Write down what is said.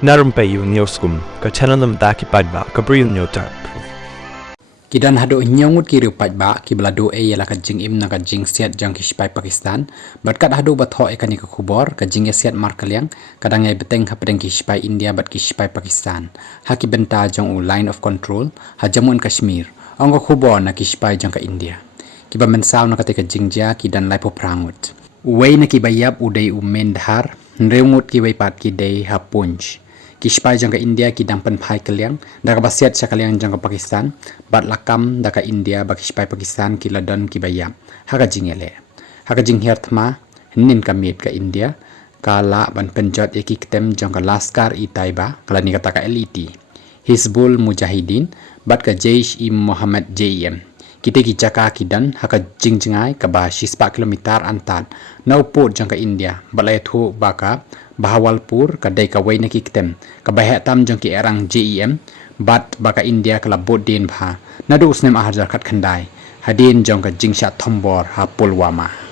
Na Rympei U ka channel nabynta ki paidbah ka Bri U Hynñiewtrep. Kidan haduh nyongut ki riew paidbah ki belado ialah ka jing im na ka jing siat jong ki shipai Pakistan bat kat haduh batho kan ka khubor ka jing siat markaliang kadang ai beteng ha pedeng ki shipai India bat ki shipai Pakistan ha ki benta jong u line of control ha Jammu and Kashmir ong ka khubor na ki shipai jong ka India ki ba mynsaw na ka te ka jingja ki dan lai po prangut wei na ki bayap udai u mendhar nreungut ki wei pat ki dei ha punch ki shipai jong ka India ki dampen phai kaliang da ka basiat cha kaliang jong ka Pakistan bat lakam da ka India ba ki shipai Pakistan ki ladon ki bayam ha ka jingele ha ka jing herthma nin ka mit ka India ka la ban penjot e ki ketem jong ka laskar I taiba kala ni kata ka LET Hizbul Mujahidin bat ka Jaish I Muhammad JEM kita ki jaka ki dan ha ka jingjingai ka ba 4 kilometer antan nau port jong ka India balai thu ba ka Bahawalpur ka dai ka wei na ki ketem ka bahe tam jong ki erang JEM bat baka India kala bot din bha nadu usnem ahajar khat khandai hadin jong ka jingsha thombor ha Pulwama.